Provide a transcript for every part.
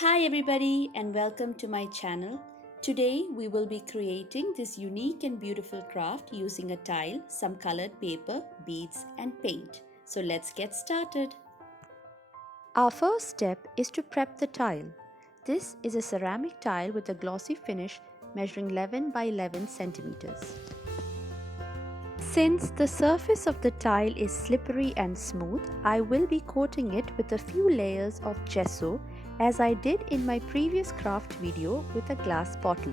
Hi everybody and welcome to my channel. Today we will be creating this unique and beautiful craft using a tile, some colored paper, beads and paint. So let's get started. Our first step is to prep the tile. This is a ceramic tile with a glossy finish measuring 11 by 11 centimeters. Since the surface of the tile is slippery and smooth, I will be coating it with a few layers of gesso as I did in my previous craft video with a glass bottle.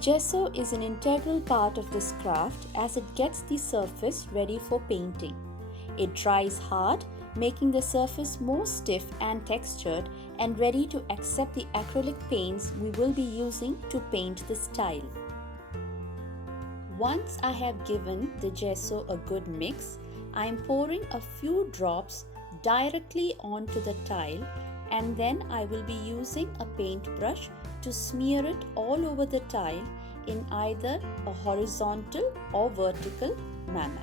Gesso is an integral part of this craft as it gets the surface ready for painting. It dries hard, making the surface more stiff and textured and ready to accept the acrylic paints we will be using to paint this tile. Once I have given the gesso a good mix, I am pouring a few drops directly onto the tile and then I will be using a paintbrush to smear it all over the tile in either a horizontal or vertical manner.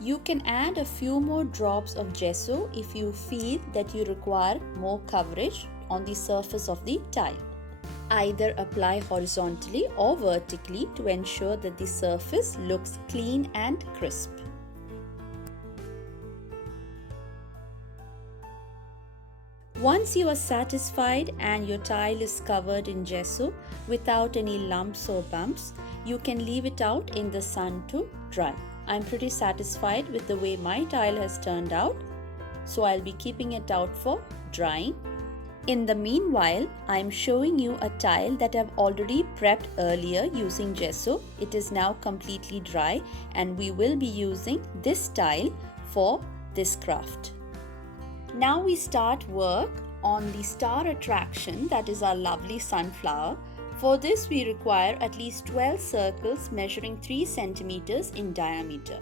You can add a few more drops of gesso if you feel that you require more coverage on the surface of the tile. Either apply horizontally or vertically to ensure that the surface looks clean and crisp. Once you are satisfied and your tile is covered in gesso without any lumps or bumps, you can leave it out in the sun to dry. I'm pretty satisfied with the way my tile has turned out, so I'll be keeping it out for drying. In the meanwhile, I'm showing you a tile that I've already prepped earlier using gesso. It is now completely dry and we will be using this tile for this craft. Now we start work on the star attraction, that is our lovely sunflower. For this we require at least 12 circles measuring 3 centimeters in diameter.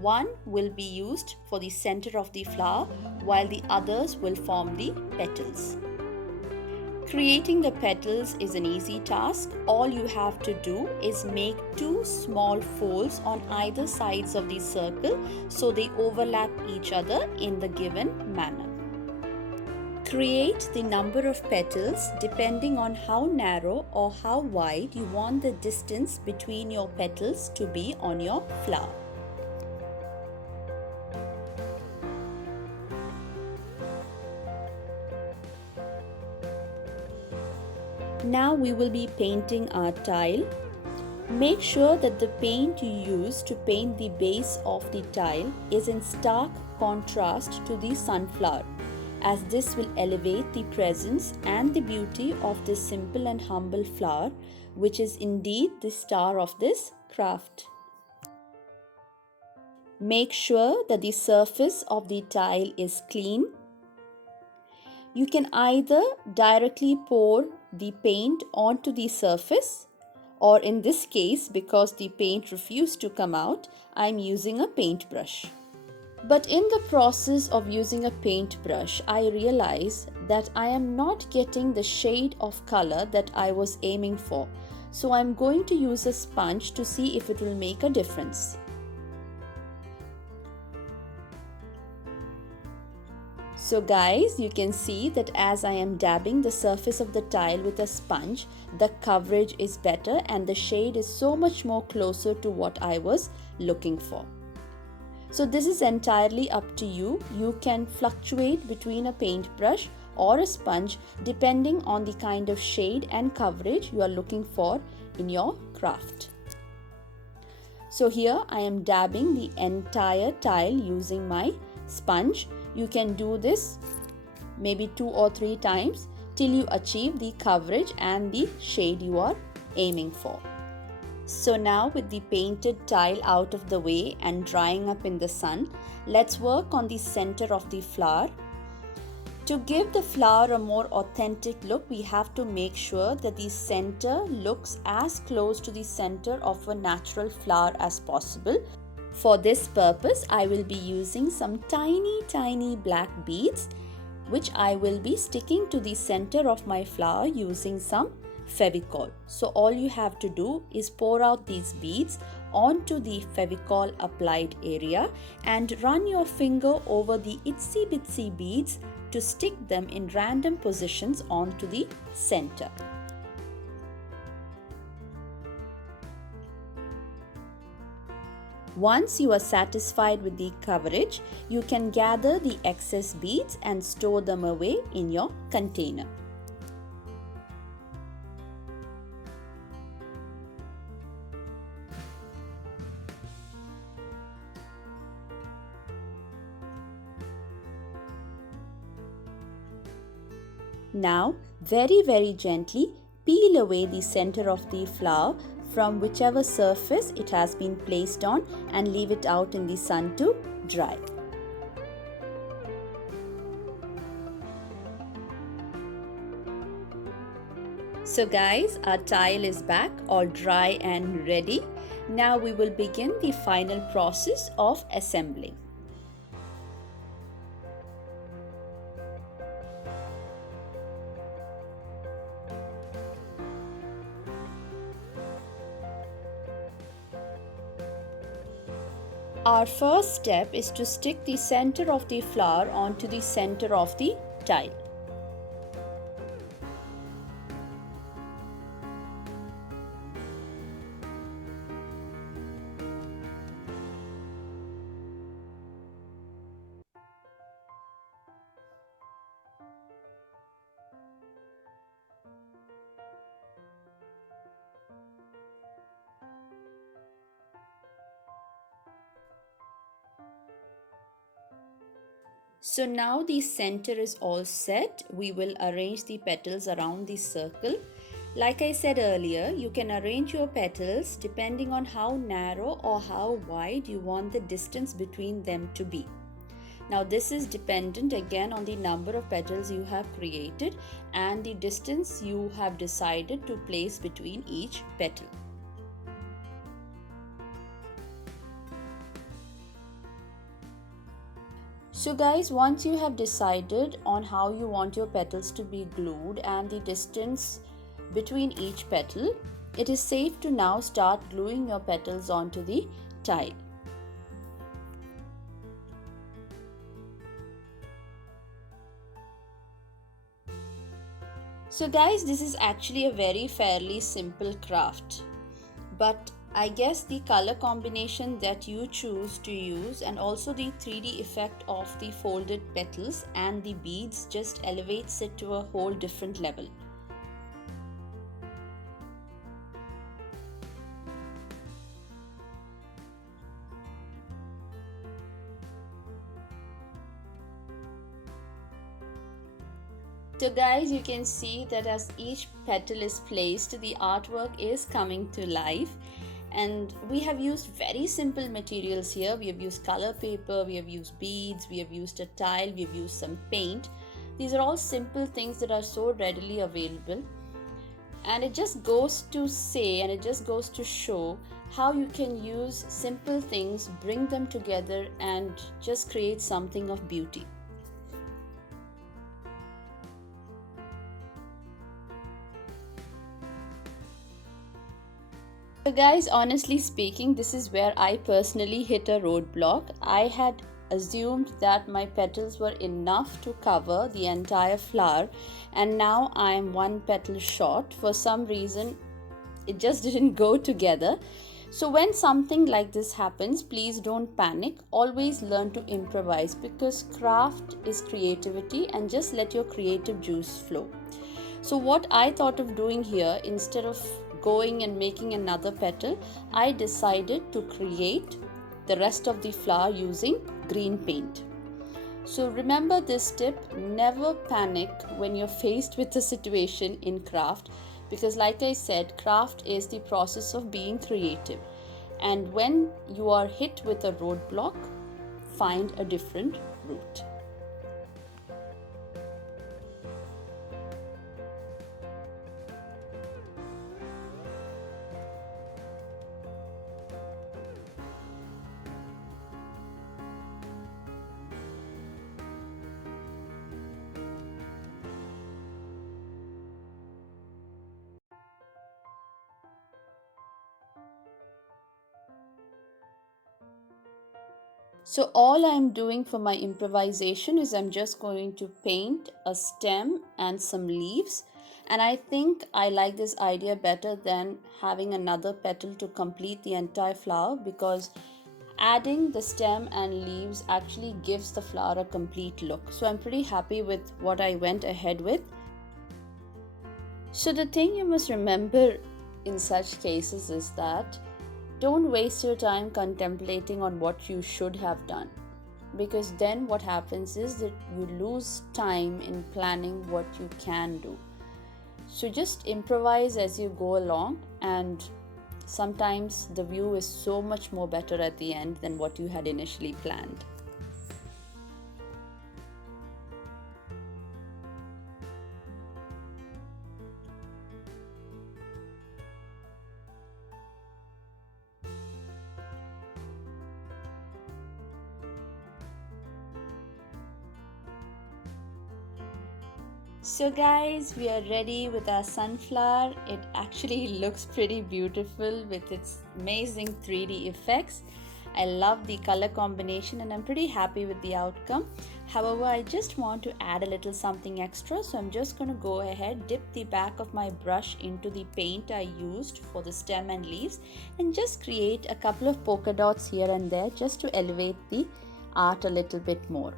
One will be used for the center of the flower while the others will form the petals. Creating the petals is an easy task. All you have to do is make 2 small folds on either sides of the circle so they overlap each other in the given manner. Create the number of petals depending on how narrow or how wide you want the distance between your petals to be on your flower. Now we will be painting our tile. Make sure that the paint you use to paint the base of the tile is in stark contrast to the sunflower, as this will elevate the presence and the beauty of this simple and humble flower, which is indeed the star of this craft. Make sure that the surface of the tile is clean. You can either directly pour the paint onto the surface, or in this case, because the paint refused to come out, I am using a paintbrush. But in the process of using a paintbrush, I realized that I am not getting the shade of color that I was aiming for. So I'm going to use a sponge to see if it will make a difference. So guys, you can see that as I am dabbing the surface of the tile with a sponge, the coverage is better and the shade is so much more closer to what I was looking for. So this is entirely up to you. You can fluctuate between a paintbrush or a sponge depending on the kind of shade and coverage you are looking for in your craft. So here I am dabbing the entire tile using my sponge. You can do this maybe 2 or 3 times till you achieve the coverage and the shade you are aiming for. So now with the painted tile out of the way and drying up in the sun, let's work on the center of the flower. To give the flower a more authentic look, we have to make sure that the center looks as close to the center of a natural flower as possible. For this purpose, I will be using some tiny black beads which I will be sticking to the center of my flower using some Fevicol. So all you have to do is pour out these beads onto the Fevicol applied area and run your finger over the itsy bitsy beads to stick them in random positions onto the center. Once you are satisfied with the coverage, you can gather the excess beads and store them away in your container. Now, very gently peel away the center of the flower from whichever surface it has been placed on and leave it out in the sun to dry. So guys, our tile is back, all dry and ready. Now we will begin the final process of assembling. Our first step is to stick the center of the flower onto the center of the tile. So now the center is all set. We will arrange the petals around the circle. Like I said earlier, you can arrange your petals depending on how narrow or how wide you want the distance between them to be. Now this is dependent again on the number of petals you have created and the distance you have decided to place between each petal. So guys, once you have decided on how you want your petals to be glued and the distance between each petal, it is safe to now start gluing your petals onto the tile. So guys, this is actually a very fairly simple craft, but I guess the color combination that you choose to use and also the 3D effect of the folded petals and the beads just elevates it to a whole different level. So guys, you can see that as each petal is placed, the artwork is coming to life. And we have used very simple materials here. We have used color paper, we have used beads, we have used a tile, we have used some paint. These are all simple things that are so readily available. And it just goes to say and it just goes to show how you can use simple things, bring them together and just create something of beauty. So guys, honestly speaking, this is where I personally hit a roadblock. I had assumed that my petals were enough to cover the entire flower and now I am one petal short. For some reason, it just didn't go together. So when something like this happens, please don't panic. Always learn to improvise because craft is creativity and just let your creative juice flow. So what I thought of doing here, instead of going and making another petal, I decided to create the rest of the flower using green paint. So remember this tip, never panic when you're faced with a situation in craft, because like I said, craft is the process of being creative. And when you are hit with a roadblock, find a different route. So all I'm doing for my improvisation is I'm just going to paint a stem and some leaves. And I think I like this idea better than having another petal to complete the entire flower, because adding the stem and leaves actually gives the flower a complete look. So I'm pretty happy with what I went ahead with. So the thing you must remember in such cases is that don't waste your time contemplating on what you should have done, because then what happens is that you lose time in planning what you can do. So just improvise as you go along, and sometimes the view is so much more better at the end than what you had initially planned. So guys, we are ready with our sunflower. It actually looks pretty beautiful with its amazing 3D effects. I love the color combination and I'm pretty happy with the outcome. However, I just want to add a little something extra, so I'm just going to go ahead, dip the back of my brush into the paint I used for the stem and leaves, and just create a couple of polka dots here and there just to elevate the art a little bit more.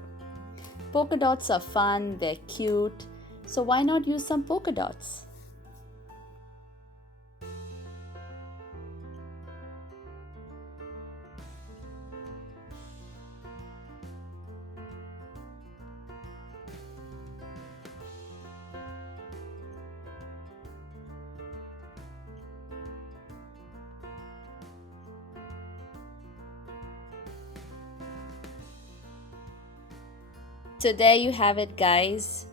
Polka dots are fun, they're cute, so why not use some polka dots? So there you have it, guys,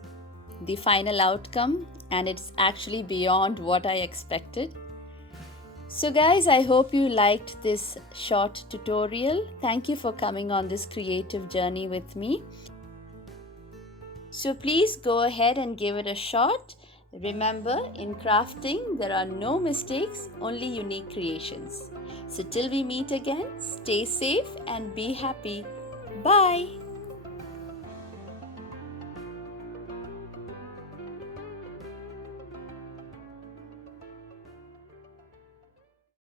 the final outcome, and it's actually beyond what I expected. So guys, I hope you liked this short tutorial. Thank you for coming on this creative journey with me. So please go ahead and give it a shot. Remember, in crafting, there are no mistakes, only unique creations. So till we meet again, stay safe and be happy. Bye.